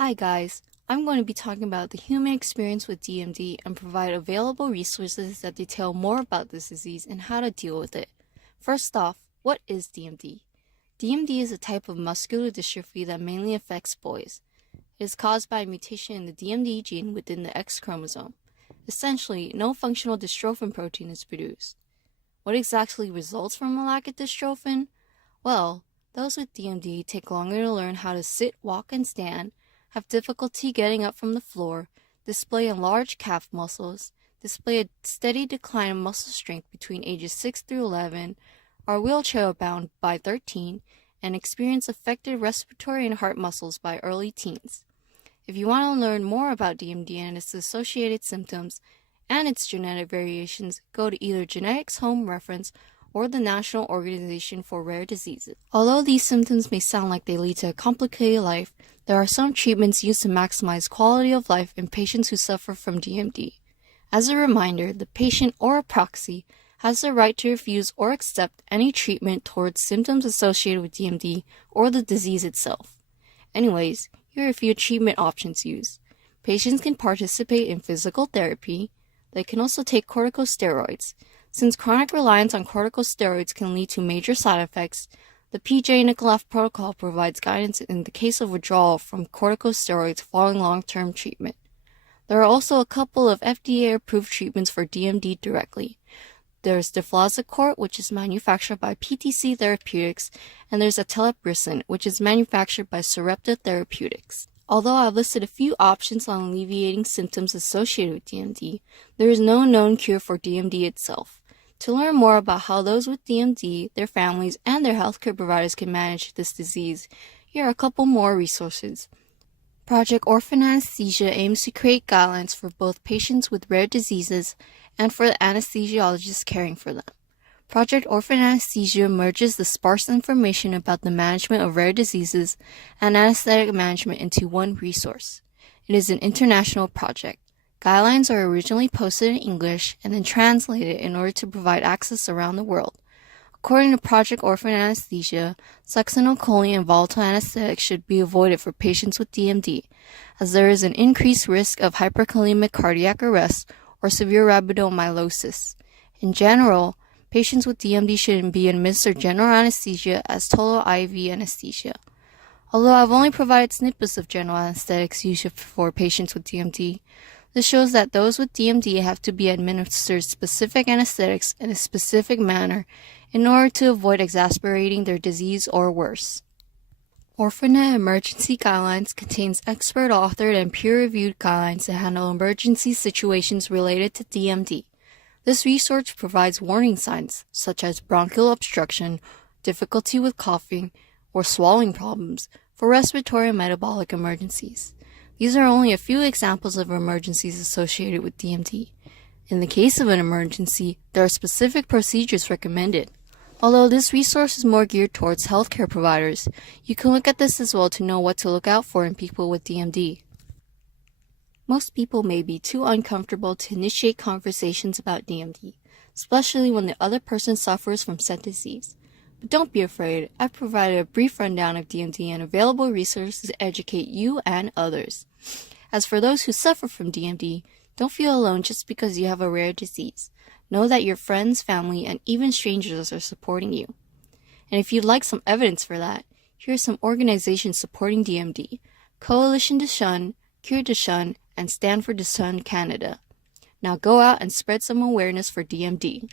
Hi guys, I'm going to be talking about the human experience with DMD and provide available resources that detail more about this disease and how to deal with it. First off, what is DMD? DMD is a type of muscular dystrophy that mainly affects boys. It is caused by a mutation in the DMD gene within the X chromosome. Essentially, no functional dystrophin protein is produced. What exactly results from a lack of dystrophin? Well, those with DMD take longer to learn how to sit, walk, and stand, have difficulty getting up from the floor, display enlarged calf muscles, display a steady decline in muscle strength between ages 6 through 11, are wheelchair-bound by 13, and experience affected respiratory and heart muscles by early teens. If you want to learn more about DMD and its associated symptoms and its genetic variations, go to either Genetics Home Reference or the National Organization for Rare Diseases. Although these symptoms may sound like they lead to a complicated life, there are some treatments used to maximize quality of life in patients who suffer from DMD. As a reminder, the patient or a proxy has the right to refuse or accept any treatment towards symptoms associated with DMD or the disease itself. Anyways, here are a few treatment options used. Patients can participate in physical therapy. They can also take corticosteroids. Since chronic reliance on corticosteroids can lead to major side effects, the PJ-Nikolov protocol provides guidance in the case of withdrawal from corticosteroids following long-term treatment. There are also a couple of FDA-approved treatments for DMD directly. There's deflazacort, which is manufactured by PTC Therapeutics, and there's ateleprisone, which is manufactured by Sarepta Therapeutics. Although I've listed a few options on alleviating symptoms associated with DMD, there is no known cure for DMD itself. To learn more about how those with DMD, their families, and their healthcare providers can manage this disease, here are a couple more resources. Project Orphan Anesthesia aims to create guidelines for both patients with rare diseases and for the anesthesiologists caring for them. Project Orphan Anesthesia merges the sparse information about the management of rare diseases and anesthetic management into one resource. It is an international project. Guidelines are originally posted in English and then translated in order to provide access around the world. According to Project Orphan Anesthesia, succinylcholine and volatile anesthetics should be avoided for patients with DMD, as there is an increased risk of hyperkalemic cardiac arrest or severe rhabdomyolysis. In general, patients with DMD should be administered general anesthesia as total IV anesthesia. Although I've only provided snippets of general anesthetics used for patients with DMD, this shows that those with DMD have to be administered specific anesthetics in a specific manner in order to avoid exacerbating their disease or worse. Orphanet Emergency Guidelines contains expert-authored and peer-reviewed guidelines to handle emergency situations related to DMD. This resource provides warning signs such as bronchial obstruction, difficulty with coughing, or swallowing problems for respiratory and metabolic emergencies. These are only a few examples of emergencies associated with DMD. In the case of an emergency, there are specific procedures recommended. Although this resource is more geared towards healthcare providers, you can look at this as well to know what to look out for in people with DMD. Most people may be too uncomfortable to initiate conversations about DMD, especially when the other person suffers from said disease. But don't be afraid, I've provided a brief rundown of DMD and available resources to educate you and others. As for those who suffer from DMD, don't feel alone just because you have a rare disease. Know that your friends, family, and even strangers are supporting you. And if you'd like some evidence for that, here are some organizations supporting DMD: Coalition to Shun, Cure to Shun, and Stand for to Shun Canada. Now go out and spread some awareness for DMD.